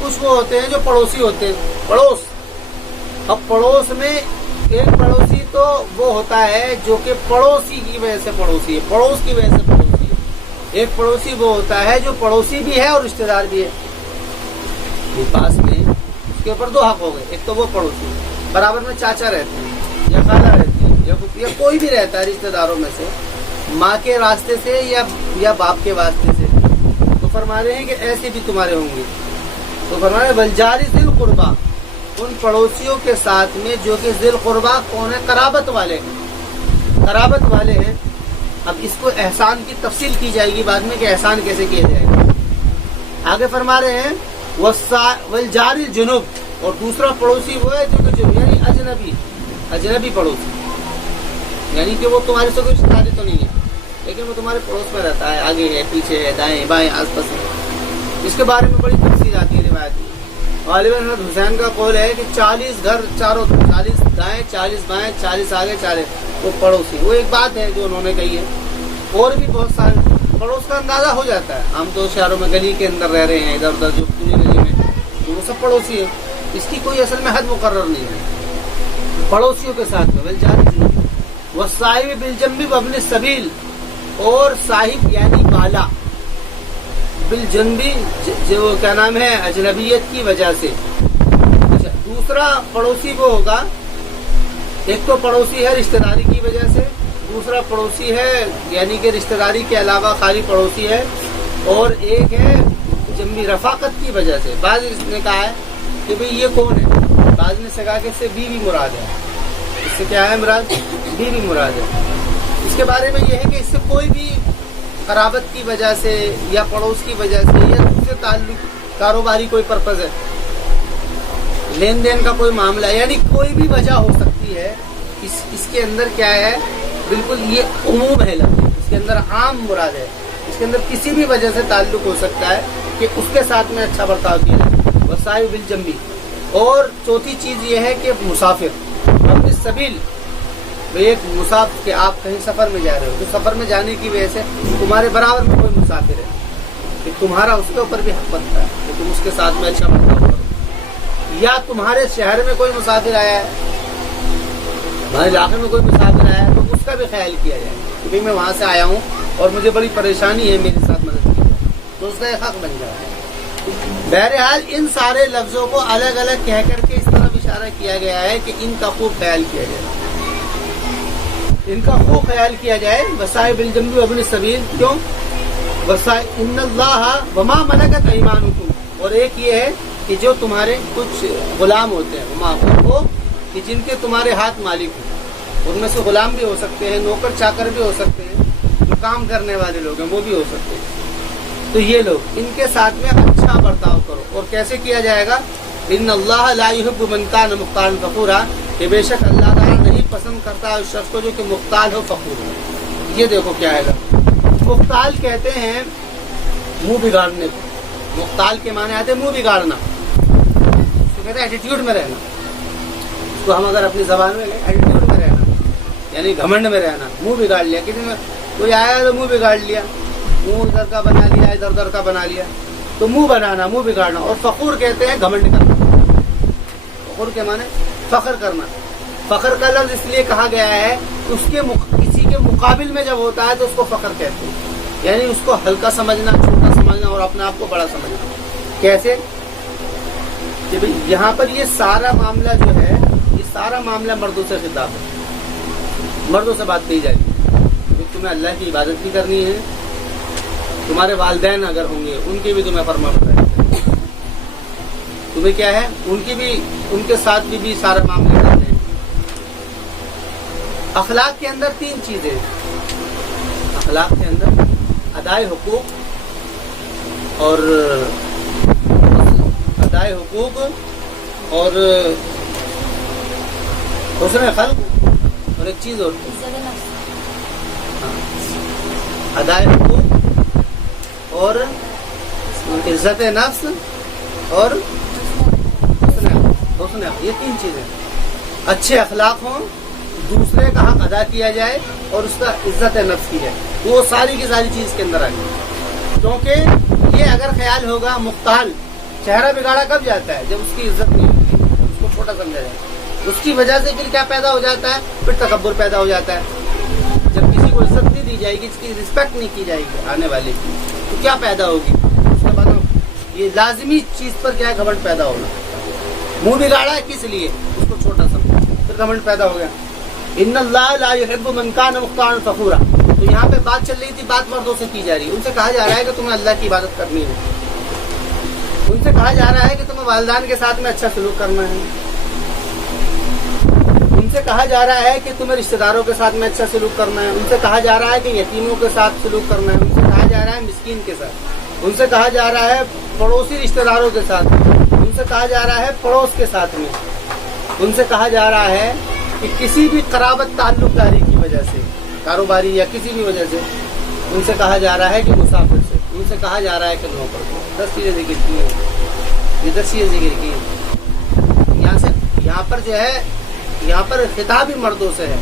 کچھ وہ ہوتے ہیں جو پڑوسی ہوتے ہیں, پڑوس. اب پڑوس میں ایک پڑوسی تو وہ ہوتا ہے جو کہ پڑوسی کی وجہ سے پڑوسی ہے, پڑوس کی وجہ سے پڑوسی ہے. ایک پڑوسی وہ ہوتا ہے جو پڑوسی بھی ہے اور رشتہ دار بھی ہے. پاس میں اس کے اوپر دو حق ہو گئے. ایک تو وہ پڑوسی برابر میں چاچا رہتے ہیں یا خالہ رہتی ہے یا کوئی بھی رہتا ہے رشتہ داروں میں سے, ماں کے راستے سے یا باپ کے واسطے سے, تو فرما رہے ہیں کہ ایسے بھی تمہارے ہوں گے. تو فرما رہے ہیں والجار ذی القربیٰ, ان پڑوسیوں کے ساتھ میں جو کہ ذی القربیٰ کون ہے, قرابت والے ہیں, قرابت والے ہیں. اب اس کو احسان کی تفصیل کی جائے گی بعد میں کہ احسان کیسے کیا جائے گا. آگے فرما رہے ہیں والجار الجنوب, اور دوسرا پڑوسی وہ ہے جو کہ یعنی اجنبی پڑوسی, یعنی کہ وہ تمہارے سے کوئی رشتہ داری تو نہیں ہے لیکن وہ تمہارے پڑوس میں رہتا ہے, آگے ہے, پیچھے ہے, دائیں بائیں, آس پاس میں. اس کے بارے میں بڑی تفصیل آتی ہے روایت میں. غالباً حضرت حسین کا قول ہے کہ 40 گھر چاروں 40 دائیں 40 بائیں 40 آگے 40 وہ پڑوسی. وہ ایک بات ہے جو انہوں نے کہی ہے. اور بھی بہت سارے پڑوس کا اندازہ ہو جاتا ہے. ہم تو شہروں میں گلی کے اندر رہ رہے ہیں, ادھر ادھر جو پوری گلی میں, تو وہ سب پڑوسی ہے. اس کی کوئی اصل میں حد مقرر نہیں ہے. پڑوسیوں کے ساتھ والصاحب بالجنب وابن السبیل, اور صاحب یعنی بالا, بالجنبی جو کیا نام ہے اجنبیت کی وجہ سے. اچھا, دوسرا پڑوسی وہ ہوگا, ایک تو پڑوسی ہے رشتہ داری کی وجہ سے, دوسرا پڑوسی ہے یعنی کہ رشتہ داری کے علاوہ خالی پڑوسی ہے, اور ایک ہے جنبی رفاقت کی وجہ سے. بعض نے کہا ہے کہ بھئی یہ کون ہے, بعض نے سے کہا کہ اس سے بیوی مراد ہے. اس سے کیا ہے مراد, بیوی مراد ہے. اس کے بارے میں یہ ہے کہ اس سے کوئی بھی قرابت کی وجہ سے یا پڑوس کی وجہ سے یا دوسرے تعلق کاروباری کوئی پرپز ہے, لین دین کا کوئی معاملہ, یعنی کوئی بھی وجہ ہو سکتی ہے. اس کے اندر کیا ہے, بالکل یہ عموم ہے لفظ, اس کے اندر عام مراد ہے. اس کے اندر کسی بھی وجہ سے تعلق ہو سکتا ہے کہ اس کے ساتھ میں اچھا برتاؤ کیا جائے. وصائب بالجنبی. اور چوتھی چیز یہ ہے کہ مسافر ابن السبیل, ایک مسافر کہ آپ کہیں سفر میں جا رہے ہو, تو سفر میں جانے کی وجہ سے تمہارے برابر میں کوئی مسافر ہے, کہ تمہارا اس کے اوپر بھی حق بنتا ہے کہ تم اس کے ساتھ میں اچھا برتاؤ کرو. یا تمہارے شہر میں کوئی مسافر آیا ہے, ہمارے علاقے میں کوئی مسافر آیا ہے, تو اس کا بھی خیال کیا جائے کہ بھائی میں وہاں سے آیا ہوں اور مجھے بڑی پریشانی ہے, میرے ساتھ مدد کی جائے, تو اس کا ایک حق بن جائے. بہرحال ان سارے لفظوں کو الگ الگ کہہ کر کے اس طرح اشارہ کیا گیا ہے کہ ان کا خوب خیال کیا جائے, ان کا خوب خیال کیا جائے. وصائب بالجنب وابن السبیل, کیوں ان اللہ وما ملکت ایمانکم, اور ایک یہ ہے کہ جو تمہارے کچھ غلام ہوتے ہیں, وما وہ کہ جن کے تمہارے ہاتھ مالک ہوں, ان میں سے غلام بھی ہو سکتے ہیں, نوکر چاکر بھی ہو سکتے ہیں, جو کام کرنے والے لوگ ہیں وہ بھی ہو سکتے ہیں. تو یہ لوگ ان کے ساتھ میں اچھا برتاؤ کرو. اور کیسے کیا جائے گا, ان اللہ لا يحب من كان مختالا فخورا, کہ بے شک اللہ تعالیٰ نہیں پسند کرتا اس شخص کو جو کہ مختال ہو, فخور ہو. یہ دیکھو کیا ہے گا, مختال کہتے ہیں منہ بگاڑنے کو. مختال کے معنی آتے ہیں منہ بگاڑنا, اس کو کہتے ہیں ایٹیٹیوڈ میں رہنا. اس کو ہم اگر اپنی زبان میں لیں, ایٹیٹیوڈ میں رہنا یعنی گھمنڈ میں رہنا. منہ بگاڑ لیا, کسی نے کوئی آیا تو منہ بگاڑ لیا, منہ ادھر کا بنا لیا, ادھر ادھر کا بنا لیا, تو منہ بنانا, منہ بگاڑنا. اور فخور کہتے ہیں گھمنڈ کرنا. فخور کے معنی فخر کرنا. فخر کا لفظ اس لیے کہا گیا ہے اس کے کسی کے مقابل میں جب ہوتا ہے تو اس کو فخر کہتے ہیں, یعنی اس کو ہلکا سمجھنا, چھوٹا سمجھنا اور اپنے آپ کو بڑا سمجھنا. کیسے کہ بھئی یہاں پر یہ سارا معاملہ جو ہے, یہ سارا معاملہ مردوں سے خطاب ہے, مردوں سے بات کہی جائے گی. تمہیں اللہ کی عبادت بھی کرنی ہے, تمہارے والدین اگر ہوں گے ان کی بھی تمہیں فرما برداری کرنی ہے, تمہیں کیا ہے ان کی بھی, ان کے ساتھ بھی سارا معاملہ کرنے ہیں. اخلاق کے اندر 3 چیزیں, اخلاق کے اندر ادائے حقوق اور حسن خلق, اور ایک چیز اور ادائے حقوق اور عزت نفس اور حسن, یہ 3 چیزیں. اچھے اخلاق ہوں, دوسرے کا حق ادا کیا جائے اور اس کا عزت نفس کی جائے, وہ ساری کی ساری چیز کے اندر آ گئی. کیونکہ یہ اگر خیال ہوگا مختال، چہرہ بگاڑا کب جاتا ہے؟ جب اس کی عزت نہیں ہوتی، اس کو چھوٹا سمجھا جاتا ہے، اس کی وجہ سے پھر کیا پیدا ہو جاتا ہے؟ پھر تکبر پیدا ہو جاتا ہے۔ جب کسی کو عزت نہیں دی جائے گی، اس کی رسپیکٹ نہیں کی جائے گی آنے والے کی، تو کیا پیدا ہوگی؟ اس کے بعد یہ لازمی چیز پر کیا ہے؟ گھمنڈ پیدا ہونا۔ منہ بگاڑا ہے کس لیے؟ اس کو چھوٹا سمجھا، پھر گھمنڈ پیدا ہو گیا۔ ان اللہ لا يحب من كان مختالا فخورا۔ تو یہاں پہ بات چل رہی تھی، بات مردوں سے کی جا رہی ہے، ان سے کہا جا رہا ہے کہ تمہیں اللہ کی عبادت کرنی ہے، ان سے کہا جا رہا ہے کہ تمہیں والدین کے ساتھ میں اچھا سلوک کرنا ہے، ان سے کہا جا رہا ہے کہ تمہیں رشتہ داروں کے ساتھ میں اچھا سلوک کرنا ہے، ان سے کہا جا رہا ہے کہ یتیموں کے ساتھ سلوک کرنا ہے، ان سے کہا جا رہا ہے مسکین کے ساتھ، ان سے کہا جا رہا ہے پڑوسی رشتہ داروں کے ساتھ، ان سے کہا جا رہا ہے پڑوس کے ساتھ میں، ان سے کہا جا رہا ہے کہ کسی بھی قرابت تعلق داری کی وجہ سے، کاروباری یا کسی بھی وجہ سے، ان سے کہا جا رہا ہے کہ مسافر سے، ان سے کہا جا رہا ہے کہ نوکر کو۔ 10 چیزیں ذکر کی ہیں، یہ 10 چیزیں ذکر کی ہیں۔ یہاں پر جو ہے، یہاں پر خطاب ہی مردوں سے ہے۔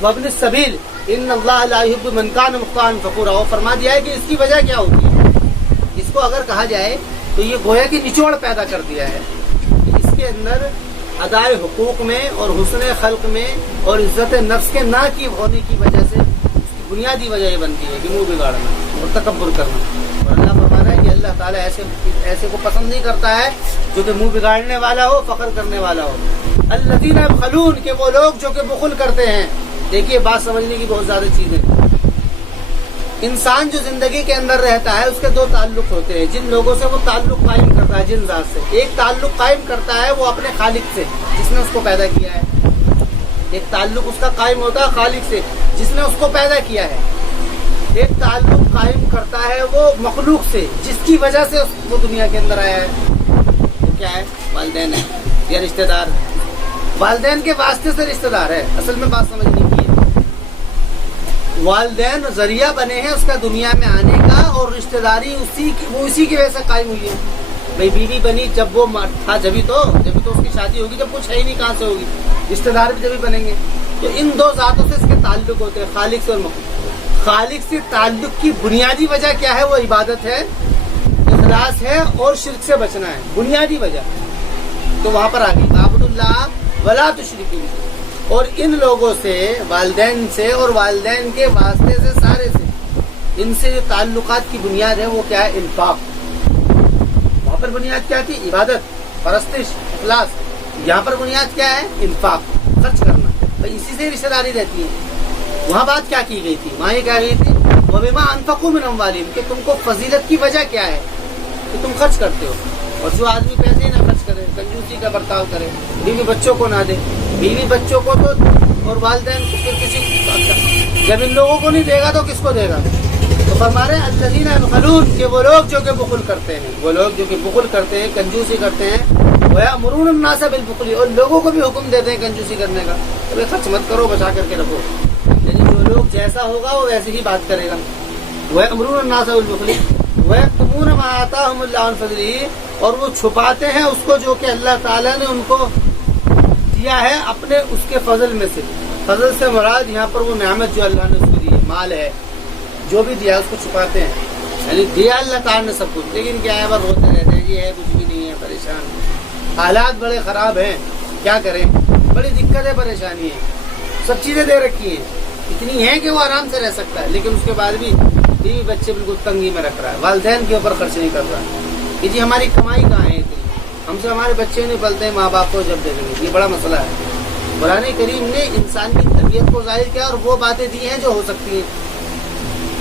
وابن السبیل ان اللہ لا يحب من كان مختالا فخورا، اور فرما دیا ہے کہ اس کی وجہ کیا ہوتی ہے۔ اس کو اگر کہا جائے تو یہ گویا کہ نچوڑ پیدا کر دیا ہے، اس کے اندر ادائے حقوق میں اور حسن خلق میں اور عزت نفس کے نہ کی ہونے کی وجہ سے اس کی بنیادی وجہ یہ بنتی ہے کہ منہ بگاڑنا اور تکبر کرنا۔ اور اللہ فرما رہا ہے کہ اللہ تعالیٰ ایسے کو پسند نہیں کرتا ہے جو کہ منہ بگاڑنے والا ہو، فخر کرنے والا ہو۔ الذین یبخلون، کہ وہ لوگ جو کہ بخل کرتے ہیں۔ دیکھیے بات سمجھنے کی بہت زیادہ چیزیں۔ انسان جو زندگی کے اندر رہتا ہے، اس کے 2 تعلق ہوتے ہیں، جن لوگوں سے وہ تعلق قائم کرتا ہے، جن ذات سے۔ ایک تعلق قائم کرتا ہے وہ اپنے خالق سے، جس نے اس کو پیدا کیا ہے۔ ایک تعلق اس کا قائم ہوتا ہے خالق سے، جس نے اس کو پیدا کیا ہے۔ ایک تعلق قائم کرتا ہے وہ مخلوق سے، جس کی وجہ سے وہ دنیا کے اندر آیا ہے۔ وہ کیا ہے؟ والدین ہے یا رشتہ دار۔ والدین کے واسطے سے رشتہ دار ہے، اصل میں بات سمجھنے کی ہے۔ والدین ذریعہ بنے ہیں اس کا دنیا میں آنے کا، اور رشتہ داری اسی کی وجہ سے قائم ہوئی ہے۔ بھائی بیوی بنی جب وہ تھا، جبھی تو اس کی شادی ہوگی، جب کچھ ہے ہی نہیں کہاں سے ہوگی؟ رشتہ دار بھی جبھی بنیں گے۔ تو ان 2 ذاتوں سے اس کے تعلق ہوتے ہیں، خالق سے اور مخلوق۔ خالق سے تعلق کی بنیادی وجہ کیا ہے؟ وہ عبادت ہے، اخلاص ہے اور شرک سے بچنا ہے، بنیادی وجہ۔ تو وہاں پر آگے عبد اللہ ولا تشرکوا بہ۔ اور ان لوگوں سے، والدین سے اور والدین کے واسطے سے، سارے سے، ان سے جو تعلقات کی بنیاد ہے وہ کیا ہے؟ انفاق۔ وہاں پر بنیاد کیا تھی؟ عبادت، پرستش، اخلاص۔ یہاں پر بنیاد کیا ہے؟ انفاق، خرچ کرنا۔ بھائی اسی سے رشتہ داری رہتی ہے۔ وہاں بات کیا کی گئی تھی؟ وہاں یہ کہا گئی تھی وَبِمَا أَنفَقُوا مِنْ أَمْوَالِهِمْ، کہ تم کو فضیلت کی وجہ کیا ہے کہ تم خرچ کرتے ہو۔ اور جو آدمی پیسے نہ خرچ کرے، کنجوسی کا برتاؤ کرے، بیوی بچوں کو نہ دے، بیوی بچوں کو تو اور والدین کو پھر کسی، جب ان لوگوں کو نہیں دے گا تو کس کو دے گا؟ تو فرما رہے ہیں الذین یبخلون، کہ وہ لوگ جو کہ بخل کرتے ہیں، وہ لوگ جو کہ بخل کرتے ہیں، کنجوسی کرتے ہیں، وَيَأْمُرُونَ النَّاسَ بِالْبُخْلِ، اور لوگوں کو بھی حکم دیتے ہیں کنجوسی کرنے کا، تو خرچ مت کرو، بچا کر کے رکھو۔ یعنی جو لوگ جیسا ہوگا وہ ویسے ہی بات کرے گا۔ وَيَأْمُرُونَ النَّاسَ بِالْبُخْلِ وَيَكْتُمُونَ مَا آتَاهُمُ اللَّهُ مِنْ فَضْلِهِ، اور وہ چھپاتے ہیں اس کو جو کہ اللہ تعالیٰ نے ان کو دیا ہے اپنے اس کے فضل میں سے۔ فضل سے مراد یہاں پر وہ نعمت جو اللہ نے اس کو دی ہے، مال ہے، جو بھی دیا اس کو چھپاتے ہیں۔ یعنی دیا اللہ تعالیٰ نے سب کچھ، لیکن کیا ہے، بس روتے رہتے ہیں، یہ ہے کچھ بھی نہیں ہے، پریشان، حالات بڑے خراب ہیں، کیا کریں، بڑی دقت ہے، پریشانی ہے، سب چیزیں دے رکھی ہیں، اتنی ہیں کہ وہ آرام سے رہ سکتا ہے، لیکن اس کے بعد بھی بیوی بچے بالکل تنگی میں رکھ رہا ہے، والدین کے اوپر خرچ نہیں کر رہا ہے کہ جی ہماری کمائی کہاں ہے اتنی، ہم سے ہمارے بچے نہیں پلتے ہیں، ماں باپ کو جب دے دیں گے، یہ بڑا مسئلہ ہے۔ قرآن کریم نے انسان کی طبیعت کو ظاہر کیا اور وہ باتیں دی ہیں جو ہو سکتی ہیں۔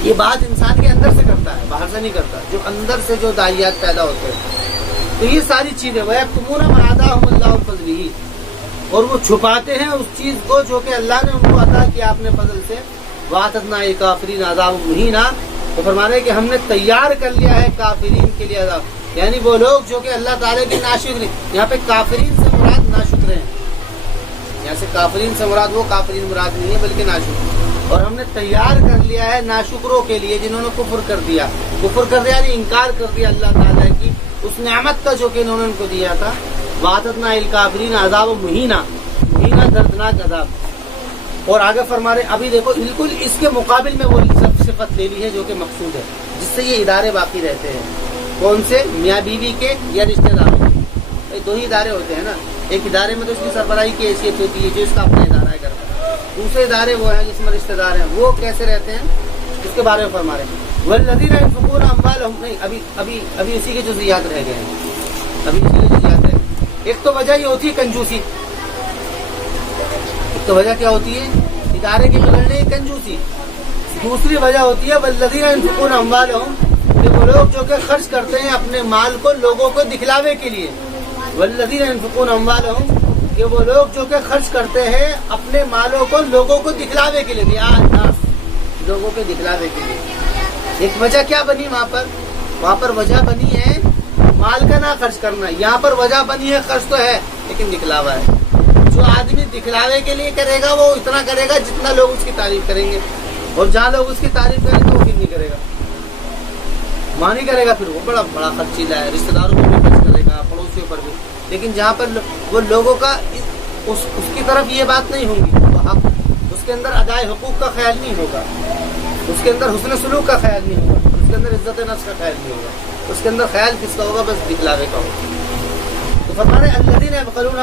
یہ بات انسان کے اندر سے کرتا ہے، باہر سے نہیں کرتا، جو اندر سے جو داعیات پیدا ہوتے ہیں۔ تو یہ ساری چیزیں وَيَكْتُمُونَ مَا آتَاهُمُ اللَّهُ مِنْ فَضْلِهِ، اور وہ چھپاتے ہیں اس چیز کو جو کہ اللہ نے ان کو عطا کیا اپنے فضل سے۔ وَأَعْتَدْنَا لِلْكَافِرِينَ عَذَابًا مُهِينًا، تو فرما رہے ہیں کہ ہم نے تیار کر لیا ہے کافرین کے لیے عذاب، یعنی وہ لوگ جو کہ اللہ تعالیٰ کی ناشکر، یہاں پہ کافرین سے مراد ناشکر ہیں، یہاں سے کافرین سے مراد وہ کافرین مراد نہیں ہے بلکہ ناشکر۔ اور ہم نے تیار کر لیا ہے ناشکروں کے لیے جنہوں نے کفر کر دیا یعنی انکار کر دیا اللہ تعالیٰ کی اس نعمت کا جو کہ انہوں نے ان کو دیا تھا۔ وَأَعْتَدْنَا لِلْكَافِرِينَ عَذَابًا مُهِينًا، دردناک عذاب۔ اور آگے فرما رہے ابھی دیکھو بالکل اس کے مقابل میں وہ صفت لے لی ہے جو کہ مقصود ہے، جس سے یہ ادارے باقی رہتے ہیں. کون سے؟ میاں بیوی کے یا رشتہ داروں کے. دو ہی ادارے ہوتے ہیں نا. ایک ادارے میں تو اس کی سربراہی کی حیثیت ہوتی ہے جو اس کا اپنا ادارہ ہے گھر کا. دوسرے ادارے وہ ہیں جس میں رشتہ دار ہیں, وہ کیسے رہتے ہیں اس کے بارے میں فرما رہے ہیں. والذین ينفقون اموالهم, نہیں ابھی اسی کے جزئیات رہ گئے ہیں. ابھی اسی کے جزئیات رہ گئے. ایک تو وجہ یہ ہوتی ہے کنجوسی. ایک تو وجہ کیا ہوتی ہے ادارے کے بگڑنے کی کنجوسی. دوسری وجہ ہوتی ہے والذین ينفقون اموالهم, کہ وہ لوگ جو کہ خرچ کرتے ہیں اپنے مال کو لوگوں کو دکھلاوے کے لیے. والذین ينفقون اموالهم, کہ وہ لوگ جو کہ خرچ کرتے ہیں اپنے مالوں کو لوگوں کو دکھلاوے کے لیے, لوگوں کے دکھلاوے کے لیے. ایک وجہ کیا بنی وہاں پر وجہ بنی ہے مال کا نہ خرچ کرنا. یہاں پر وجہ بنی ہے خرچ تو ہے لیکن دکھلاوا ہے. جو آدمی دکھلاوے کے لیے کرے گا وہ اتنا کرے گا جتنا لوگ اس کی تعریف کریں گے, اور جہاں لوگ اس کی تعریف کریں گے وہ پھر نہیں کرے گا, وہاں نہیں کرے گا. پھر وہ بڑا خرچیلا ہے, رشتہ داروں کو بھی خرچ کرے گا, پڑوسیوں پر بھی. لیکن جہاں پر وہ لوگوں کا اس کی طرف یہ بات نہیں ہوگی, وہ حق اس کے اندر ادائے حقوق کا خیال نہیں ہوگا, اس کے اندر حسن سلوک کا خیال نہیں ہوگا, اس کے اندر عزت نفس کا خیال نہیں ہوگا. اس کے اندر خیال کس کا ہوگا؟ بس دکھلاوے کا ہوگا. تو فرما رہے الذین یبخلون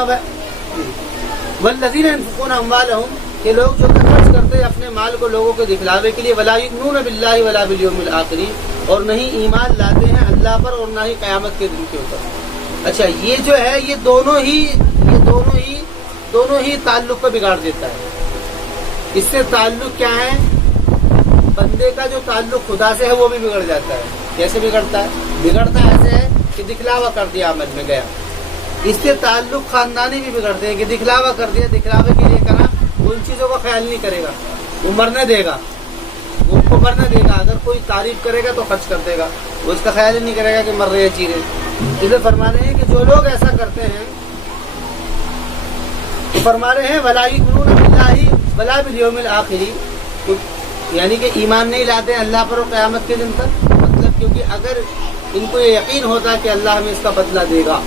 والذین ينفقون اموالهم, کہ لوگ جو خرچ کرتے ہیں اپنے مال کو لوگوں کو دکھلاوے کے لیے. ولا یؤمنون باللہ ولا بالیوم الآخر, اور نہیں ایمان لاتے ہیں اللہ پر اور نہ ہی قیامت کے دن کے اوپر. اچھا, یہ جو ہے یہ دونوں ہی تعلق کو بگاڑ دیتا ہے. اس سے تعلق کیا ہے؟ بندے کا جو تعلق خدا سے ہے وہ بھی بگڑ جاتا ہے. کیسے بگڑتا ہے؟ بگڑتا ایسے ہے کہ دکھلاوا کر دیا عمل میں گیا. اس سے تعلق خاندانی بھی بگڑتے ہیں کہ دکھلاوا کر دیا, دکھلاوے کے لیے کرا, وہ ان چیزوں کا خیال نہیں کرے گا, وہ مرنے دے گا, وہ ان کو مرنے دے گا. اگر کوئی تعریف کرے گا تو خرچ کر دے گا, وہ اس کا خیال ہی نہیں کرے گا کہ مر رہے چیزیں. اسے فرما رہے ہیں کہ جو لوگ ایسا کرتے ہیں تو فرما رہے ہیں ولا یؤمنون باللہ ولا بالیوم الآخر, یعنی کہ ایمان نہیں لاتے ہیں اللہ پر اور قیامت کے دن پر. مطلب کیونکہ اگر ان کو یہ یقین ہوتا کہ اللہ ہمیں اس کا بدلہ دے گا,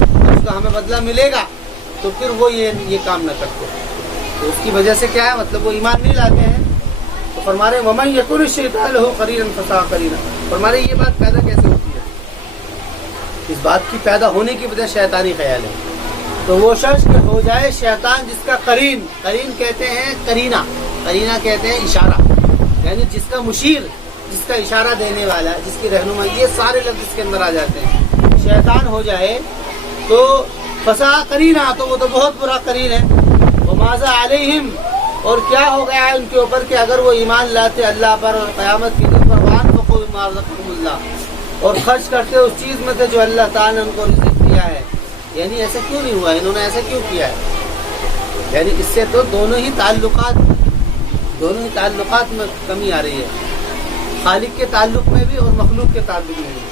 اس کا ہمیں بدلہ ملے گا, تو پھر وہ یہ کام نہ کرتے. تو اس کی وجہ سے کیا ہے؟ مطلب وہ ایمان نہیں لاتے ہیں. تو فرما رہے ومن یکن الشیطان لہ قرینا فساء قرینا. فرما رہے یہ بات پیدا کیسے ہوتی ہے؟ اس بات کی پیدا ہونے کی وجہ شیطانی خیال ہے. تو وہ شخص کہ ہو جائے شیطان جس کا قرین کہتے ہیں قرینہ کہتے ہیں اشارہ, یعنی جس کا مشیر, جس کا اشارہ دینے والا, جس کی رہنمائی, یہ سارے لفظ اس کے اندر آ جاتے ہیں. شیطان ہو جائے تو فسا قرینہ, تو وہ تو بہت برا قرین ہے. وماذا علیہم, اور کیا ہو گیا ہے ان کے اوپر کہ اگر وہ ایمان لاتے اللہ پر اور قیامت کے دن پر, وانفقوا مما رزقهم اللہ, اور خرچ کرتے اس چیز میں سے جو اللہ تعالیٰ نے ان کو رزق دیا ہے. یعنی ایسا کیوں نہیں ہوا, انہوں نے ایسا کیوں کیا ہے؟ یعنی اس سے تو دونوں ہی تعلقات میں کمی آ رہی ہے, خالق کے تعلق میں بھی اور مخلوق کے تعلق میں بھی.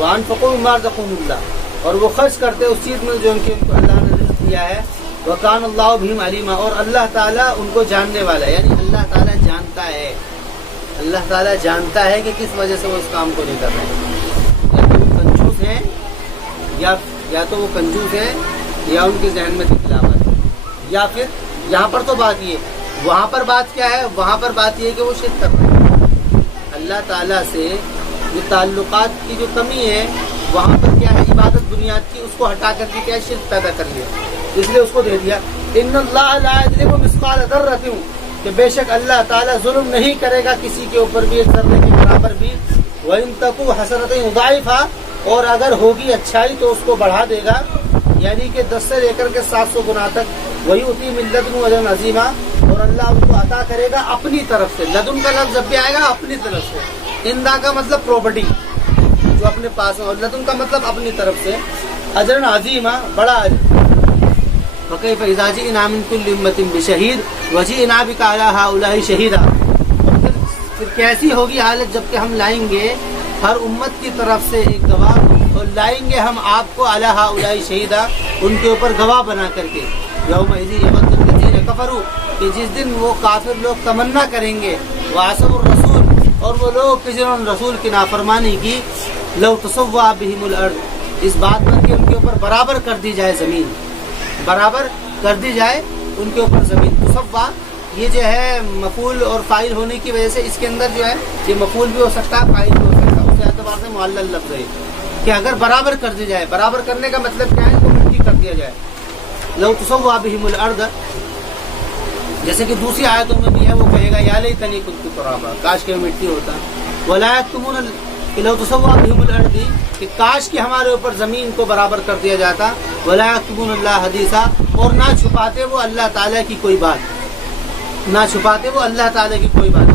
وانفقوا مما رزقهم اللہ, اور وہ خرچ کرتے اس چیز میں جو ان کو اللہ نے رزق دیا ہے. وکان اللہ بہم علیما, اور اللہ تعالیٰ ان کو جاننے والا ہے. یعنی اللہ تعالیٰ جانتا ہے کہ کس وجہ سے وہ اس کام کو نہیں کر رہے ہیں. یا تو وہ کنجوس ہیں یا ان کے ذہن میں دکھلاوا ہے, یا پھر یہاں پر تو بات یہ, وہاں پر بات کیا ہے؟ وہاں پر بات یہ کہ وہ شرک کر رہے ہیں. اللہ تعالیٰ سے جو تعلقات کی جو کمی ہے وہاں پر کیا ہے؟ عبادت بنیاد کی, اس کو ہٹا کر کے کیا ہے؟ شرک پیدا کر لیا, اس لیے اس کو دے دیا. ان اللہ لا یظلم مثقال ذرۃ, کہ بے شک اللہ تعالیٰ ظلم نہیں کرے گا کسی کے اوپر بھی ایک ذرے کے برابر بھی. وَإِن تَكُ حَسَنَةً يُضَاعِفْهَا, اور اگر ہوگی اچھائی تو اس کو بڑھا دے گا, یعنی کہ 10 سے لے کر کے 700 گنا تک. وَيُؤْتِي مِن لَدُنْهُ أَجْرًا عَظِيمًا, اور اللہ ان کو عطا کرے گا اپنی طرف سے. لدن کا لفظ جب بھی آئے گا اپنی طرف سے, اندا کا مطلب پراپرٹی جو اپنے پاس ہے, اور لدن کا مطلب اپنی طرف سے. اجرن عظیما, بڑا اجر. وَكَيْفَ إِذَا جِئْنَا مِن كُلِّ أُمَّةٍ بِشَهِيدٍ وَجِئْنَا بِكَ عَلَىٰ هَٰؤُلَاءِ شَهِيدًا. پھر کیسی ہوگی حالت جب کہ ہم لائیں گے ہر امت کی طرف سے ایک گواہ, اور لائیں گے ہم آپ کو عَلَىٰ هَٰؤُلَاءِ شَهِيدًا, ان کے اوپر گواہ بنا کر کے. يَوْمَئِذٍ يَوَدُّ الَّذِينَ كَفَرُوا, کہ جس دن وہ کافر لوگ تمنا کریں گے, وَعَصَوُا الرَّسُولَ, اور وہ لوگ کہ جنہوں نے رسول کی نافرمانی کی, لَوْ تُسَوَّىٰ بِهِمُ الْأَرْضُ, اس بات پر کہ ان کے اوپر برابر کر دی جائے زمین, برابر کر دی جائے ان کے اوپر زمین. تسوا یہ جو ہے مفعول اور فاعل ہونے کی وجہ سے اس کے اندر جو ہے یہ مفعول بھی ہو سکتا ہے، فاعل بھی ہو سکتا ہے، اس اعتبار سے معلل لفظ ہے کہ اگر برابر کر دی جائے، برابر کرنے کا مطلب کیا ہے، کو مٹی کر دیا جائے. لو تسوا بہم الارض، جیسے کہ دوسری آیتوں میں بھی ہے، وہ کہے گا یا لیتنی کنت ترابا، کاش کہ مٹی ہوتا. ولا یکتمون لو تسوا بہم الارض، کہ کاش کہ ہمارے اوپر زمین کو برابر کر دیا جاتا. ولا یکتمون اللہ حدیثا، اور نہ چھپاتے وہ اللہ تعالیٰ کی کوئی بات، نہ چھپاتے وہ اللہ تعالیٰ کی کوئی بات.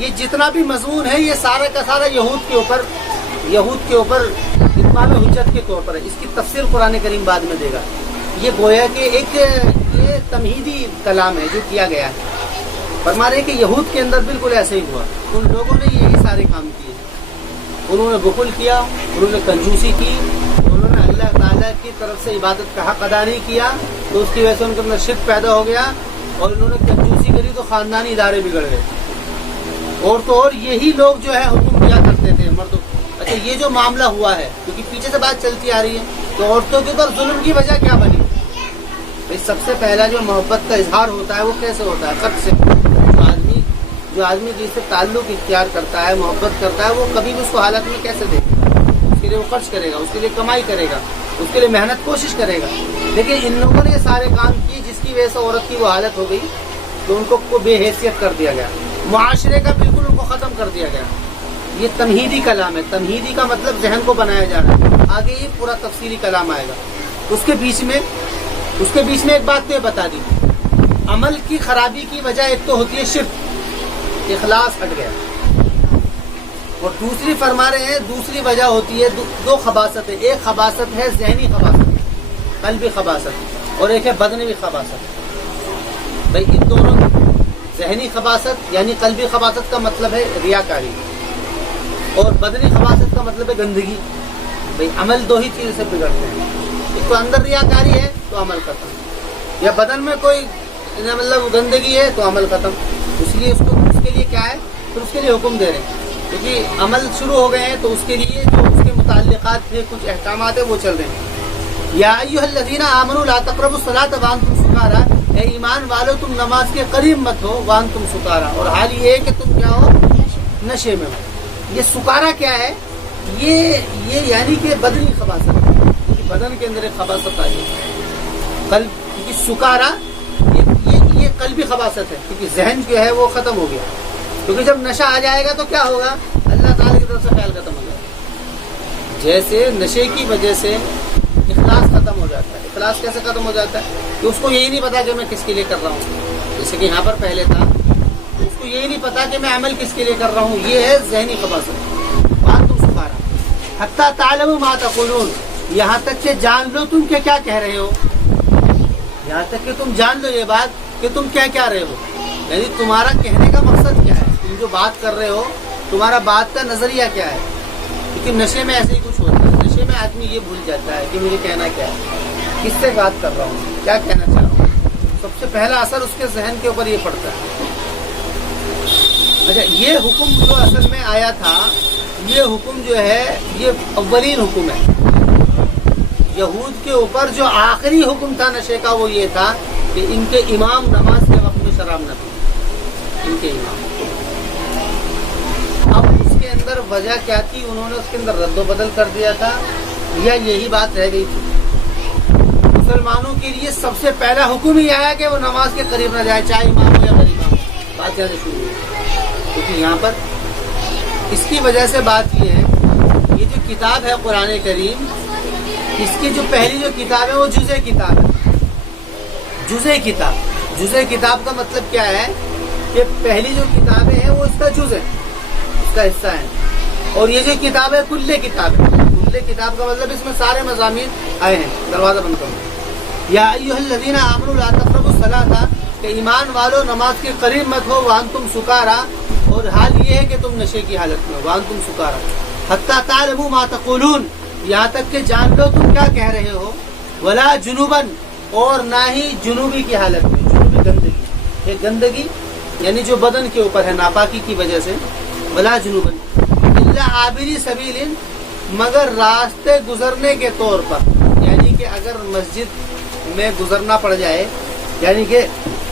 یہ جتنا بھی مضمون ہے یہ سارا کا سارا یہود کے اوپر اتمام حجت کے طور پر ہے. اس کی تفسیر قرآن کریم بعد میں دے گا. یہ گویا کہ ایک یہ تمہیدی کلام ہے جو کیا گیا ہے. فرما رہے ہیں کہ یہود کے اندر بالکل ایسے ہی ہوا. ان لوگوں نے یہی سارے کام کیے. انہوں نے بخل کیا، انہوں نے کنجوسی کی، انہوں نے اللہ تعالیٰ کی طرف سے عبادت کا حق ادا نہیں کیا، تو اس کی وجہ سے ان کے اندر شرک پیدا ہو گیا. اور انہوں نے کنجوسی کری تو خاندانی ادارے بگڑ گئے. اور تو اور یہی لوگ جو ہے حکم کیا کرتے تھے مردوں. اچھا یہ جو معاملہ ہوا ہے کیونکہ پیچھے سے بات چلتی آ رہی ہے، تو عورتوں کے اوپر ظلم کی وجہ کیا بنی؟ بھائی سب سے پہلا جو محبت کا اظہار ہوتا ہے وہ کیسے ہوتا ہے؟ خرچ سے. جو آدمی جس سے تعلق اختیار کرتا ہے، محبت کرتا ہے، وہ کبھی بھی اس کو حالت میں کیسے دیکھے گا؟ اس کے لیے وہ خرچ کرے گا، اس کے لیے کمائی کرے گا، اس کے لیے محنت کوشش کرے گا. لیکن ان لوگوں نے یہ سارے کام کیے جس کی وجہ سے عورت کی وہ حالت ہو گئی کہ ان کو بے حیثیت کر دیا گیا، معاشرے کا بالکل ان کو ختم کر دیا گیا. یہ تمہیدی کلام ہے. تمہیدی کا مطلب ذہن کو بنایا جا رہا ہے. آگے یہ پورا تفصیلی کلام آئے گا. اس کے بیچ میں ایک بات تو یہ بتا دی، عمل کی خرابی کی وجہ ایک تو ہوتی ہے شرک، اخلاص ہٹ گیا. اور دوسری فرما رہے ہیں دوسری وجہ ہوتی ہے دو خباثت ہے. ایک خباثت ہے ذہنی خباثت، قلبی خباثت، اور ایک ہے بدنی خباثت. بھائی ان دونوں ذہنی خباثت یعنی قلبی خباثت کا مطلب ہے ریاکاری، اور بدنی خباثت کا مطلب ہے گندگی. بھائی عمل دو ہی چیزوں سے بگڑتے ہیں، ایک تو اندر ریاکاری ہے تو عمل ختم، یا بدن میں کوئی مطلب گندگی ہے تو عمل ختم. اس لیے اس کے لیے کیا ہے، پھر اس کے لیے حکم دے رہے ہیں کیونکہ عمل شروع ہو گئے ہیں تو اس کے لیے جو اس کے متعلقات تھے کچھ احکامات ہیں وہ چل رہے ہیں. یا ایھا الذین آمنوا لا تقربوا الصلاۃ وانتم سکارا، اے ایمان والو تم نماز کے قریب مت ہو، وانتم سکارا، اور حال یہ ہے کہ تم کیا ہو، نشے میں ہو. یہ سکارا کیا ہے؟ یہ یعنی کہ بدنی خباثت، کیونکہ بدن کے اندر ایک خباثت آئی ہے. کیونکہ سکارا یہ قلبی خباثت ہے، کیونکہ ذہن جو ہے وہ ختم ہو گیا. کیونکہ جب نشہ آ جائے گا تو کیا ہوگا، اللہ تعالیٰ کی طرف سے خیال ختم ہو جائے گا. جیسے نشے کی وجہ سے اخلاص ختم ہو جاتا ہے. اخلاص کیسے ختم ہو جاتا ہے کہ اس کو یہی نہیں پتا کہ میں کس کے لیے کر رہا ہوں. جیسے کہ یہاں پر پہلے تھا تو اس کو یہی نہیں پتا کہ میں عمل کس کے لیے کر رہا ہوں. یہ ہے ذہنی خباثت. بات تم سکھارا حتی تعلموا ما تقولون، یہاں تک کہ جان لو تم کیا کہہ رہے ہو. یہاں تک کہ تم جان لو یہ بات کہ تم کیا رہے ہو، یعنی تمہارا کہنے کا مقصد کیا ہے، تم جو بات کر رہے ہو تمہارا بات کا نظریہ کیا ہے. کیونکہ نشے میں ایسے ہی کچھ ہوتا ہے. نشے میں آدمی یہ بھول جاتا ہے کہ مجھے کہنا کیا ہے، کس سے بات کر رہا ہوں، کیا کہنا چاہ رہا ہوں. سب سے پہلا اثر اس کے ذہن کے اوپر یہ پڑتا ہے. اچھا یہ حکم جو اصل میں آیا تھا، یہ حکم جو ہے یہ اولین حکم ہے. یہود کے اوپر جو آخری حکم تھا نشے کا وہ یہ تھا کہ ان کے امام نماز کے وقت میں شراب نہ پئیں. ان کے امام، اب اس کے اندر وجہ کیا تھی، انہوں نے اس کے اندر رد و بدل کر دیا تھا یا یہی بات رہ گئی تھی. مسلمانوں کے لیے سب سے پہلا حکم ہی آیا کہ وہ نماز کے قریب نہ جائے، چاہے امام ہو یا غیر امام. بات یہاں سے شروع ہوئی کیونکہ یہاں پر اس کی وجہ سے بات یہ ہے، یہ جو کتاب ہے قرآن کریم، اس کی جو پہلی جو کتاب ہے وہ جزء کتاب ہے. جزء کتاب کا مطلب کیا ہے کہ پہلی جو کتابیں ہیں وہ اس کا جز ہے، اس کا حصہ ہے. اور یہ جو کتاب ہے کل کتاب ہے. کل کتاب کا مطلب اس میں سارے مضامین آئے ہیں. دروازہ بند کرو. یا ایھا الذین آمنوا لا تقربوا الصلاۃ، کہ ایمان والو نماز کے قریب مت ہو، وانتم سکارا، اور حال یہ ہے کہ تم نشے کی حالت میں، وانتم سکارا، حتی تعلموا ما تقولون، یہاں تک کہ جان لو تم کیا کہہ رہے ہو، ولا جنوبا، اور نہ ہی جنوبی کی حالت میں. جنوبی گندگی، یہ گندگی یعنی جو بدن کے اوپر ہے ناپاکی کی وجہ سے. ولا جنوبا الا عابری سبیل، مگر راستے گزرنے کے طور پر، یعنی کہ اگر مسجد میں گزرنا پڑ جائے، یعنی کہ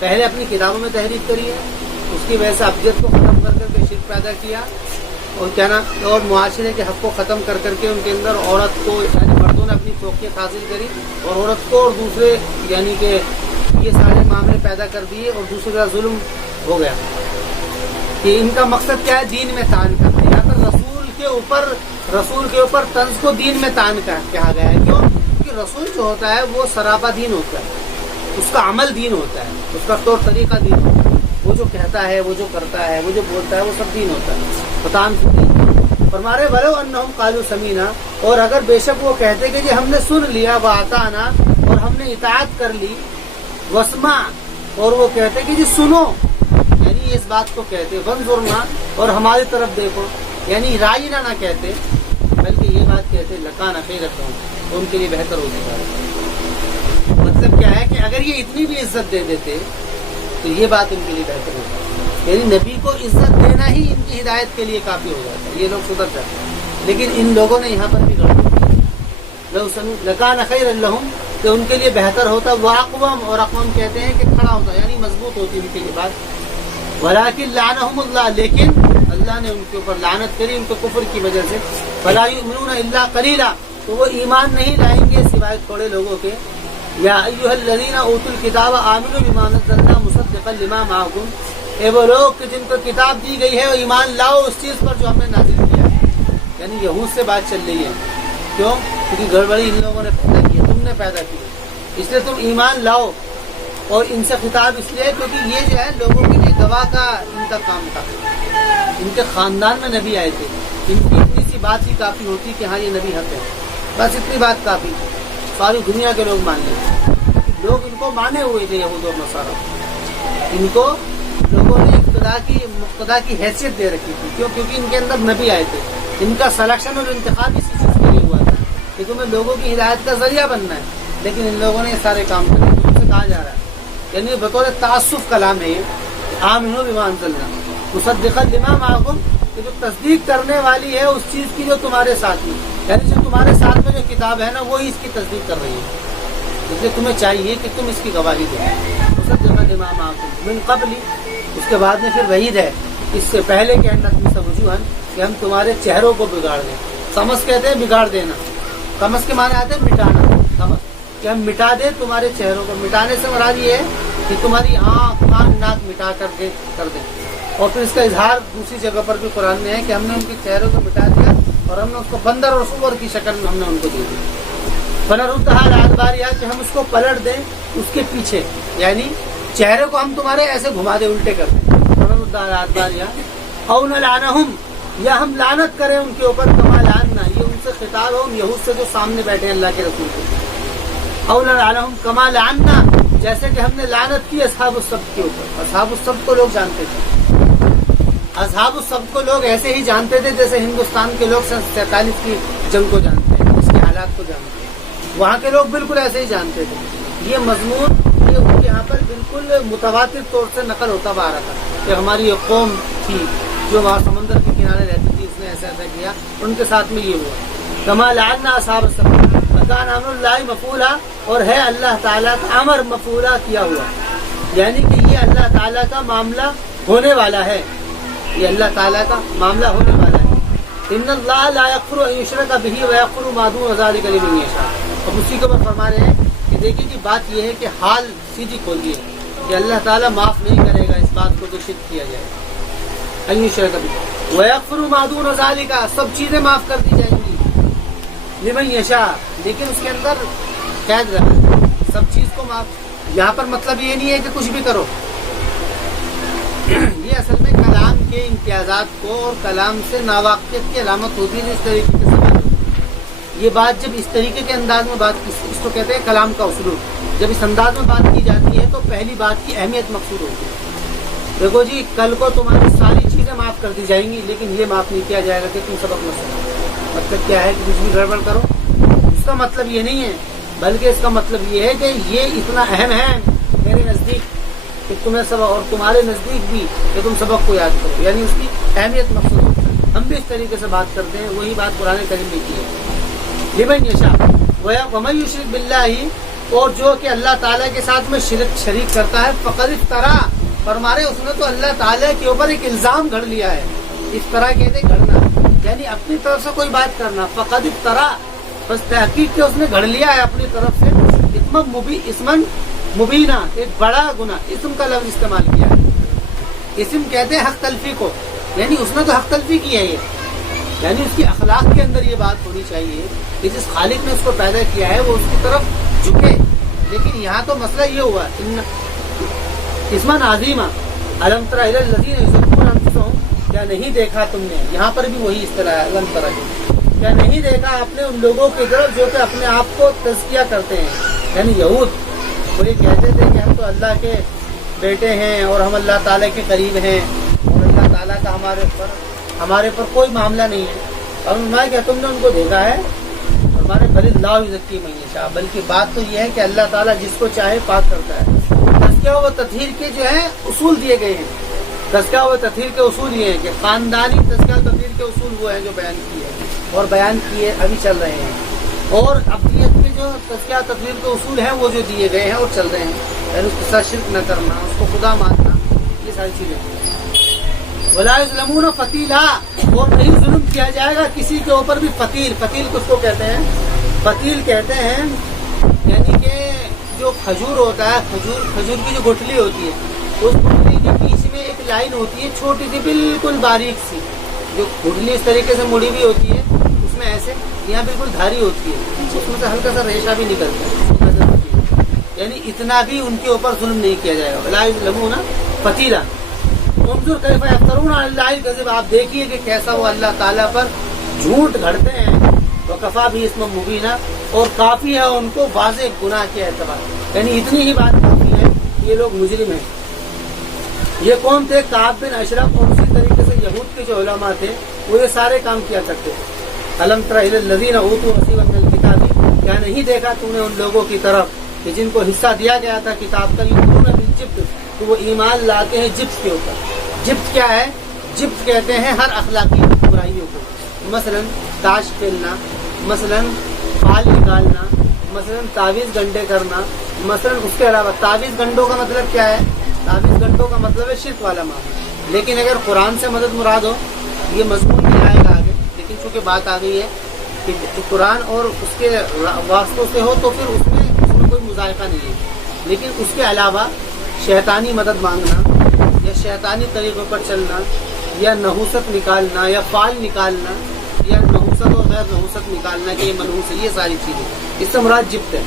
پہلے اپنی کتابوں میں تحریف کری ہے، اس کی وجہ سے ابجد کو ختم کر کر کے شرک پیدا کیا، اور کیا نا اور معاشرے کے حق کو ختم کر کر کے ان کے اندر عورت کو یعنی مردوں نے اپنی فوقیت حاصل کری اور عورت کو اور دوسرے یعنی کہ یہ سارے معاملے پیدا کر دیے اور دوسرے کا ظلم ہو گیا. کہ ان کا مقصد کیا ہے؟ دین میں طعن کرنا. یہاں پر رسول کے اوپر طنز کو دین میں طعن کہا گیا ہے. کیوں؟ کہ رسول جو ہوتا ہے وہ سراپا دین ہوتا ہے، اس کا عمل دین ہوتا ہے، اس کا طور طریقہ دین ہوتا ہے، وہ جو کہتا ہے، وہ جو کرتا ہے، وہ جو بولتا ہے، وہ سب دین ہوتا ہے. بتان فرمارے ولو انہم قالوا سمینا، اور اگر بے شک وہ کہتے کہ جی ہم نے سن لیا، واطعنا، اور ہم نے اطاعت کر لی، واسمع، اور وہ کہتے کہ جی سنو، یعنی اس بات کو کہتے، وانظرنا، اور ہماری طرف دیکھو، یعنی رائنا نہ کہتے بلکہ یہ بات کہتے، لکان خیر لہم، ان کے لیے بہتر ہو جائے. مطلب کیا ہے کہ اگر یہ اتنی بھی عزت دے دیتے تو یہ بات ان کے لیے بہتر ہو جاتی. یعنی نبی کو عزت دینا ہی ان کی ہدایت کے لیے کافی ہو جاتا ہے، یہ لوگ سدھر جاتے ہیں. لیکن ان لوگوں نے یہاں پر بھی گڑبڑ، لکان خیر لہم، کہ ان کے لیے بہتر ہوتا. واقوم، اور اقوام کہتے ہیں کہ کھڑا ہوتا، یعنی مضبوط ہوتی ان کے لیے بات. ولکن لعنہم اللہ، لیکن اللہ نے ان کے اوپر لعنت کری ان کے کفر کی وجہ سے. فلا یؤمنون الا قلیلا، تو وہ ایمان نہیں لائیں گے سوائے تھوڑے لوگوں کے. یا ایھا الذین اوتوا الکتاب آمنوا بما نزلنا مصدقا لما معکم، اے وہ لوگ کہ جن کو کتاب دی گئی ہے اور ایمان لاؤ اس چیز پر جو ہم نے نازل کیا ہے. یعنی یہود سے بات چل رہی ہے. کیوں؟ کیونکہ گڑبڑی ان لوگوں نے پیدا کی ہے، تم نے پیدا کی، اس لیے تم ایمان لاؤ. اور ان سے خطاب اس لیے کیونکہ یہ جو ہے لوگوں کے لیے گواہ کا ان کا کام تھا. ان کے خاندان میں نبی آئے تھے، ان کی اتنی سی بات ہی کافی ہوتی کہ ہاں یہ نبی حق ہے، بس اتنی بات کافی، ساری دنیا کے لوگ مان لیں. لوگ ان کو مانے ہوئے تھے یہود اور نصارہ، ان کو لوگوں نے مقتدا کی حیثیت دے رکھی تھی. کیوں؟ کیونکہ ان کے اندر نبی آئے تھے. ان کا سلیکشن اور انتخاب اسی چیز کے لیے ہوا تھا کہ تمہیں لوگوں کی ہدایت کا ذریعہ بننا ہے. لیکن ان لوگوں نے یہ سارے کام کرے. ان سے کہا جا رہا ہے، یعنی بطور تعسف کلام ہے یہ، آمنوا بما انزلنا مصدقا لما معکم، کہ جو تصدیق کرنے والی ہے اس چیز کی جو تمہارے ساتھ ہے. یعنی جو تمہارے ساتھ میں جو کتاب ہے نا وہی اس کی تصدیق کر رہی ہے، اس لیے تمہیں چاہیے کہ تم اس کی گواہی دو. مصدقا لما معکم من قبل، اس کے بعد میں پھر وعید ہے اس سے پہلے کہ ان نطمس وجوہن، کہ ہم تمہارے چہروں کو بگاڑ دیں. طمس کہتے ہیں بگاڑ دینا، طمس کے معنی آتے ہیں مٹانا. طمس کہ ہم مٹا دیں تمہارے چہروں کو. مٹانے سے مراد یہ ہے کہ تمہاری آنکھ کان ناک مٹا کر دیں. اور پھر اس کا اظہار دوسری جگہ پر بھی قرآن میں ہے کہ ہم نے ان کے چہروں کو مٹا دیا اور ہم نے اس کو بندر اور سور کی شکل میں ہم نے ان کو دے دی. فنردھا علی ادبارہا، کہ ہم اس کو پلٹ دیں اس کے پیچھے، یعنی چہرے کو ہم تمہارے ایسے گھما دیں، الٹے کر دیں. فنردھا علی ادبارہا او نلعنہم، یا ہم لعنت کریں ان کے اوپر. کما لعنا، یہ ان سے خطاب ہو یہود سے جو سامنے بیٹھے ہیں اللہ کے رسول کے. او نلعنہم کما لعنا، جیسے کہ ہم نے لعنت کی اصحاب السبت کے اوپر. اصحاب السبت کو لوگ جانتے تھے، اصحاب السبت کو لوگ ایسے ہی جانتے تھے جیسے ہندوستان کے لوگ 47 کی جنگ کو جانتے ہیں، اس کے حالات کو جانتے ہیں. وہاں کے لوگ بالکل ایسے ہی جانتے تھے. یہ مضمون یہ ان کے یہاں پر بالکل متواتر طور سے نقل ہوتا ہوا آ رہا تھا کہ ہماری ایک قوم تھی جو وہاں سمندر کے کنارے رہتی تھی، اس نے ایسا ایسا کیا، ان کے ساتھ میں یہ ہوا. کما لعنا اصحاب السبت فکان امر اللہ مفعولا، اور ہے اللہ تعالیٰ کا امر مفعولا کیا ہوا، یعنی کہ یہ اللہ تعالیٰ کا معاملہ ہونے والا ہے. یہ اللہ تعالیٰ کا معاملہ ہونے والا ہے. ان اللہ لا یغفر ان یشرک بہ ویغفر ما دون ذلک لمن یشاء. اب اسی کے اوپر فرما رہے ہیں کہ دیکھیے جی بات یہ ہے کہ حال سیدھی کھول دی ہے کہ اللہ تعالیٰ معاف نہیں کرے گا اس بات کو جو شرک کیا جائے. ان یشرک بہ ویغفر ما دون ذلک، سب چیزیں معاف کر دی جائیں گی. لمن یشاء، لیکن اس کے اندر قید رہا سب چیز کو معاف. یہاں پر مطلب یہ نہیں ہے کہ کچھ بھی کرو. یہ اصل میں کلام کے امتیازات کو اور کلام سے ناواقفیت کی علامت ہوتی ہے. اس طریقے سے بات ہوتی ہے. یہ بات جب اس طریقے کے انداز میں بات اس کو کہتے ہیں کلام کا اسلوب. جب اس انداز میں بات کی جاتی ہے تو پہلی بات کی اہمیت مقصود ہوتی ہے. دیکھو جی کل کو تمہاری ساری چیزیں معاف کر دی جائیں گی لیکن یہ معاف نہیں کیا جائے گا کہ تم سبق نہ سنو. مطلب کیا ہے کہ کچھ بھی گڑبڑ کرو، اس کا مطلب یہ نہیں ہے، بلکہ اس کا مطلب یہ ہے کہ یہ اتنا اہم ہے میرے نزدیک کہ تمہیں سبق، اور تمہارے نزدیک بھی کہ تم سبق کو یاد کرو، یعنی اس کی اہمیت مقصود ہوتا ہے. ہم بھی اس طریقے سے بات کرتے ہیں، وہی بات قرآن کریم میں کی ہے. لمن یشاء ومن یشرک باللہ، اور جو کہ اللہ تعالیٰ کے ساتھ میں شریک کرتا ہے فقد افترا، فرمارے اس نے تو اللہ تعالیٰ کے اوپر ایک الزام گھڑ لیا ہے. افترا کہتے گھڑنا، یعنی اپنی طرف سے کوئی بات کرنا. فقد افترا، بس تحقیق کے اس نے گھڑ لیا ہے اپنی طرف سے اسمن مبینہ، ایک بڑا گناہ. اسم کا لفظ استعمال کیا ہے. اسم کہتے ہیں حق تلفی کو، یعنی اس نے تو حق تلفی کی ہے. یہ یعنی اس کی اخلاق کے اندر یہ بات ہونی چاہیے کہ جس خالق نے اس کو پیدا کیا ہے وہ اس کی طرف جھکے. لیکن یہاں تو مسئلہ یہ ہوا اسمن عظیمہ الم تر الی الذین یزکون انفسہم، کیا نہیں دیکھا تم نے، یہاں پر بھی وہی اصطلاح ہے الم تر، کیا نہیں دیکھا اپنے ان لوگوں کی طرف جو کہ اپنے آپ کو تزکیہ کرتے ہیں. یعنی یہود وہ یہ کہتے تھے کہ ہم تو اللہ کے بیٹے ہیں اور ہم اللہ تعالیٰ کے قریب ہیں اور اللہ تعالیٰ کا ہمارے پر کوئی معاملہ نہیں ہے. اور میں کیا تم نے ان کو دیکھا ہے؟ ہمارے بل اللہ یزکی من یشاء، بلکہ بات تو یہ ہے کہ اللہ تعالیٰ جس کو چاہے پاک کرتا ہے. تزکیہ و تطہیر کے جو ہیں اصول دیے گئے ہیں. تزکیہ و تطہیر کے اصول یہ ہیں کہ خاندانی تزکیہ و تطہیر کے اصول وہ ہیں جو بیان کیے اور بیان کیے ابھی چل رہے ہیں. اور ابدیت کے جو تزکیہ و تطہیر کے اصول ہیں وہ جو دیے گئے ہیں اور چل رہے ہیں، یعنی اس کے ساتھ شرک نہ کرنا، اس کو خدا ماننا، یہ ساری چیزیں. ولا یظلمون فتیلا، اور نہیں ظلم کیا جائے گا کسی کے اوپر بھی. فتیل، فتیل کس کو کہتے ہیں؟ فتیل کہتے ہیں یعنی کہ جو کھجور ہوتا ہے، کھجور کی جو گٹھلی ہوتی ہے، اس گٹھلی کے بیچ میں ایک لائن ہوتی ہے چھوٹی سی بالکل باریک سی، جو گٹھلی اس طریقے سے مڑی ہوئی ہوتی ہے، اس میں ایسے یہاں بالکل دھاری ہوتی ہے، اس میں سے ہلکا سا ریشہ بھی نکلتا ہے، یعنی اتنا بھی ان کے اوپر ظلم نہیں کیا جائے گا. ولا یظلمون فتیلا. انظر کیف یفترون علی اللہ الکذب، آپ دیکھیے کہ کیسا وہ اللہ تعالیٰ پر جھوٹ گھڑتے ہیں. وکفا بھی اسم مبینہ، اور کافی ہے ان کو واضح گناہ کے اعتبار، یعنی اتنی ہی بات کافی ہے یہ لوگ مجرم ہیں. یہ کون تھے؟ کعب بن اشرف، اور اسی طریقے سے یہود کے جو علماء تھے وہ یہ سارے کام کیا کرتے تھے. الم تر الی الذین اوتوا نصیبا من الکتاب، کیا نہیں دیکھا تم نے ان لوگوں کی طرف کہ جن کو حصہ دیا گیا تھا کتاب کا، یؤمنون بالجبت، تو وہ ایمان لاتے ہیں جبت کے اوپر. جبت کیا ہے؟ جبت کہتے ہیں ہر اخلاقی برائیوں کو، مثلا تاش کھیلنا، مثلا پال نکالنا، مثلا تعویذ گنڈے کرنا، مثلا اس کے علاوہ تعویذ گنڈوں کا مطلب کیا ہے؟ تعویذ گنڈوں کا مطلب ہے شرک والا معاملہ. لیکن اگر قرآن سے مدد مراد ہو، یہ مضمون بھی آئے گا آگے، لیکن چونکہ بات آ گئی ہے کہ قرآن اور اس کے واسطوں سے ہو تو پھر اس میں کوئی مذائقہ نہیں ہے. لیکن اس کے علاوہ شیطانی مدد مانگنا یا شیطانی طریقوں پر چلنا یا نحوست نکالنا یا فال نکالنا یا نحوست اور غیر نحوست نکالنا کہ یہ منحوس ہے، یہ ساری چیزیں اس سے مراد جبت ہے.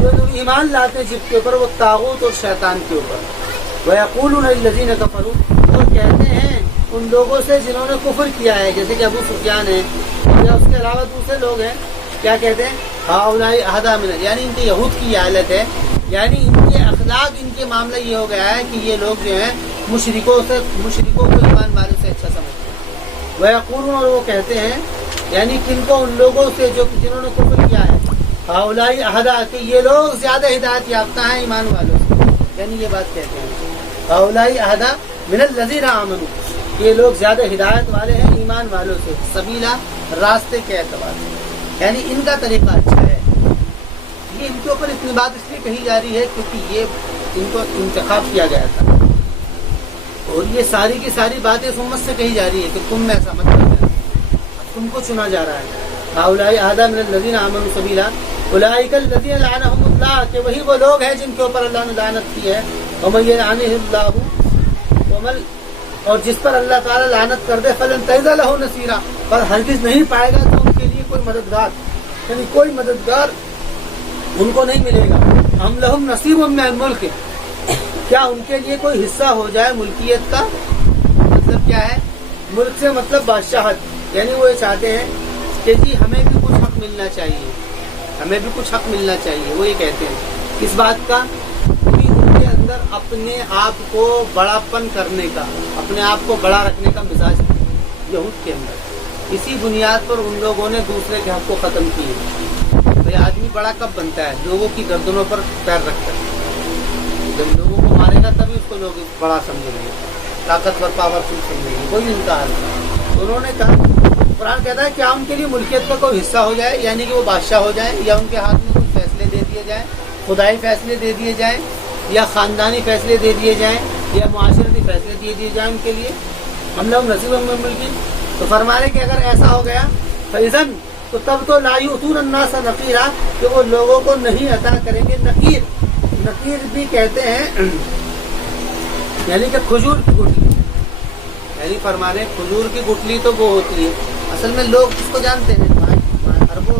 جو لوگ ایمان لاتے ہیں جبت کے اوپر وہ طاغوت اور شیطان کے اوپر. وَيَقُولُونَ لِلَّذِينَ كَفَرُوا، اور کہتے ہیں ان لوگوں سے جنہوں نے کفر کیا ہے، جیسے کہ ابو سفیان ہے یا اس کے علاوہ دوسرے لوگ ہیں، کیا کہتے ہیں؟ ہؤلاء اہدی من، یعنی ان کے یہود کی حالت ہے، یعنی ان کے اخلاق، ان کے معاملہ یہ ہو گیا ہے کہ یہ لوگ جو ہیں مشرکوں کو ایمان والوں سے اچھا سمجھتے ہیں. وَيَقُولُونَ، اور وہ کہتے ہیں یعنی کن کو؟ ان لوگوں سے جو جنہوں نے کفر کیا ہے. ہؤلاء اہدی، کہ یہ لوگ زیادہ ہدایت یافتہ ہیں ایمان والوں سے، یعنی یہ بات کہتے ہیں. ہؤلاء اہدی من الذین آمنوا، یہ لوگ زیادہ ہدایت والے ہیں ایمان والوں سے، سبیلا، راستے کے اعتبار سے، یعنی ان کا طریقہ اچھا ہے. یہ ان کے اوپر اتنی بات اس لیے کہی جا رہی ہے کیونکہ یہ ان کو انتخاب کیا گیا تھا، اور یہ ساری کی ساری باتیں اس امت سے کہی جا رہی ہے کہ تم میں ایسا مت کرنا، تم کو چنا جا رہا ہے. ہؤلاء اہدی من الذین آمنوا سبیلا اولئک الذین لعنهم اللہ، کہ وہی وہ لوگ ہیں جن کے اوپر اللہ نے لعنت کی ہے. ومن یلعنہ اللہ، اور جس پر اللہ تعالیٰ لعنت کر دے، فلن تجد لہ نصیرا، پر ہرگز نہیں پائے گا تو ان کے لیے کوئی مددگار، یعنی کوئی مددگار ان کو نہیں ملے گا. ہم لہم نصیب من الملک، کیا ان کے لیے کوئی حصہ ہو جائے ملکیت کا؟ مطلب کیا ہے؟ ملک سے مطلب بادشاہت، یعنی وہ یہ چاہتے ہیں کہ جی ہمیں بھی کچھ حق ملنا چاہیے، ہمیں بھی کچھ حق ملنا چاہیے. وہ یہ کہتے ہیں کس بات کا؟ ان کے اندر اپنے آپ کو بڑا پن کرنے کا، اپنے آپ کو بڑا رکھنے کا مزاج یہود کے اندر. اسی بنیاد پر ان لوگوں نے دوسرے کے حق کو ختم کیے. بھائی آدمی بڑا کب بنتا ہے؟ لوگوں کی گردنوں پر پیر رکھ کر. جب لوگوں کو مارے گا تبھی اس کو لوگ بڑا سمجھیں گے، طاقتور، پاورفل سمجھیں گے. کوئی ان کا حل نہیں. انہوں نے کہا، قرآن کہتا ہے کیا ان کے لیے ملکیت کا کوئی حصہ ہو جائے، یعنی کہ وہ بادشاہ ہو جائے، یا ان کے ہاتھ میں کچھ فیصلے دے دیے دیے جائیں, خدائی فیصلے دے دیے جائیں, یا خاندانی فیصلے دے دیے جائیں, یا معاشرتی فیصلے دے دیے جائیں ان کے لیے, ہم لوگ نصیب ہوں گے ملکی. تو فرما رہے کہ اگر ایسا ہو گیا فَإِذَنْ تو تب تو لا یؤتون الناس نقیرا, کہ وہ لوگوں کو نہیں عطا کریں گے نقیر. نقیر بھی کہتے ہیں یعنی کہ کھجور کی گٹلی, یعنی فرما رہے کھجور کی گٹلی تو وہ ہوتی ہے, اصل میں لوگ اس کو جانتے ہیں, عرب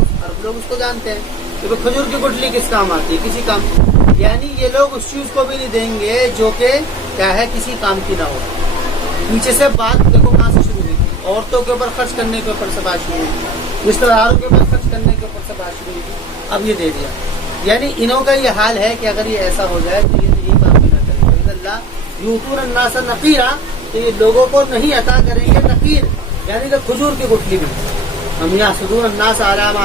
لوگ اس کو جانتے ہیں کہ کھجور کی گٹلی کس کام آتی ہے, کسی کام, یعنی یہ لوگ اس چیز کو بھی نہیں دیں گے جو کہ کیا ہے کسی کام کی نہ ہو. پیچھے سے بات دیکھو کہاں سے شروع ہوئی تھی, عورتوں کے اوپر خرچ کرنے کے اوپر سے بات شروع ہوئی تھی, رشتہ داروں کے اوپر خرچ کرنے کے اوپر سے بات شروع ہوئی تھی, اب یہ دے دیا. یعنی انہوں کا یہ حال ہے کہ اگر یہ ایسا ہو جائے تو یہ کام بھی نہ کریں. اللہ یؤتون الناس نقیرا, تو یہ لوگوں کو نہیں عطا کریں گے نقیر, یعنی کہ کھجور کی گٹلی بھی. ہم یحسدون الناس علی ما